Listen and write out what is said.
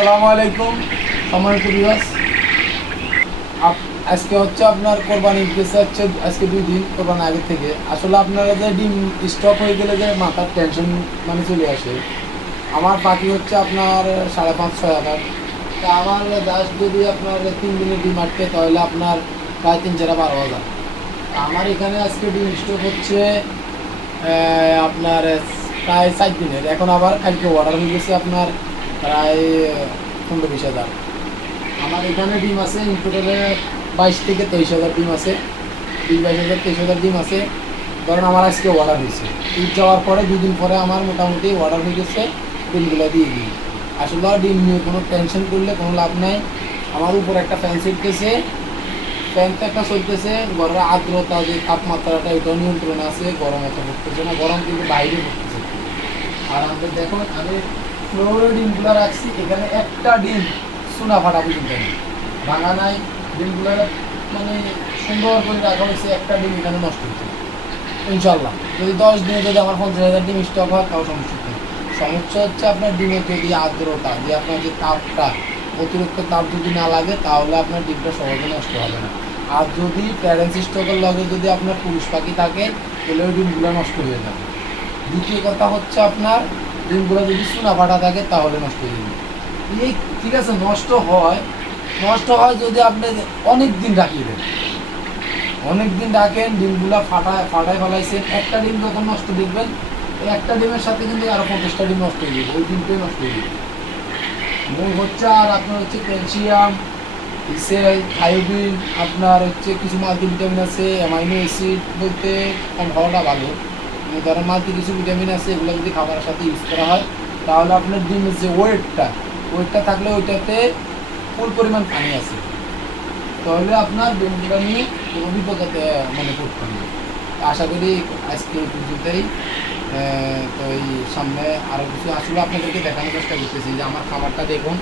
আসসালামু আলাইকুম সম্মানিত ভিউয়ার্স। আজকে হচ্ছে আপনার কোরবানি গেছে হচ্ছে আজকে 2 দিন কোরবানি আগে থেকে। আসলে আপনারা যে ডিম স্টক হয়ে গেলে যে মাথার টেনশন মানে চলে আসে। আমার বাকি হচ্ছে আপনার 5.5-6 হাজার। তা আমার জাস্ট যদি আপনার 3 দিনের ডিম আটকে তাহলে আপনার প্রায় 3-4-12 হাজার। আমার এখানে আজকে ডিম স্টক হচ্ছে আপনার প্রায় 4 দিনের। এখন আবার কালকে অর্ডার হয়ে গেছে আপনার প্রায় 15-20 হাজার। আমার এখানে ডিম আছে ইন টোটালে 22-23 হাজার ডিম আছে। 22,000-23,000 ডিম আছে। ধরেন আমার আজকে অর্ডার হয়েছে, ঈদ যাওয়ার পরে 2 দিন পরে আমার মোটামুটি অর্ডার হয়ে গেছে, ডিমগুলো দিয়ে দিই। আসলে ডিম নিয়ে কোনো টেনশন করলে কোনো লাভ নাই। আমার উপর একটা ফ্যান চলতেছে, ফ্যানটা একটা চলতেছে, ঘরের আর্দ্রতা যে তাপমাত্রাটা এটাও নিয়ন্ত্রণে আছে, গরম এত পড়তেছে না, গরম কিন্তু বাইরে পড়তেছে। আর আমাদের দেখুন আমি ফ্লোরে ডিমগুলো রাখছি, এখানে একটা ডিম চুনা ফাটা পর্যন্ত নেই, ভাঙা নাই। ডিমগুলো মানে সুন্দর করে রাখা হয়েছে, একটা ডিম এখানে নষ্ট হচ্ছে ইনশাল্লাহ। যদি 10 দিনে যদি আমার 50,000 ডিম স্টক হয় তাও সমস্যা নেই। সমস্যা হচ্ছে আপনার ডিমের যদি আর্দ্রতা, যে আপনার যে তাপটা, অতিরিক্ত তাপ যদি না লাগে তাহলে আপনার ডিমটা সহজে নষ্ট হবে না। আর যদি প্যারেন্টস স্টকের লগে যদি আপনার পুরুষ পাখি থাকে তাহলে ওই ডিমগুলো নষ্ট হয়ে যাবে। দ্বিতীয় কথা হচ্ছে আপনার ডিমগুলো যদি চুনা ফাটা থাকে তাহলে নষ্ট হয়ে যাবে। এই ঠিক আছে, নষ্ট হয় যদি আপনি অনেক দিন রাখিয়ে দেন, অনেক দিন রাখেন, ডিমগুলো ফাটায় ফেলাইছেন, একটা ডিম যখন নষ্ট দেখবেন এই একটা ডিমের সাথে কিন্তু আরো 50টা ডিম নষ্ট হয়ে যাবে, ওই ডিমটাই নষ্ট হয়ে যাবে। মূল হচ্ছে আর আপনার হচ্ছে ক্যালসিয়াম, থায়োডিন, আপনার হচ্ছে কিছু মাল্টিভিটামিন আছে, অ্যামাইনো অ্যাসিড বলতে কম খাওয়াটা ভালো। ধরেন কিছু ভিটামিন আছে, এগুলো যদি খাবারের সাথে ইউজ করা হয় তাহলে আপনার ডিমের যে ওয়েটটা থাকলে ওইটাতে ফুল পরিমাণ পানি আছে, তাহলে আপনার ডিমগুলো নিয়ে কোনো বিপদে মানে পড়তে হবে। আশা করি আজকে এই পর্যন্তই। তো এই সামনে আরও কিছু আসলে আপনাদেরকে দেখানোর চেষ্টা করতেছি যে আমার খাবারটা দেখুন।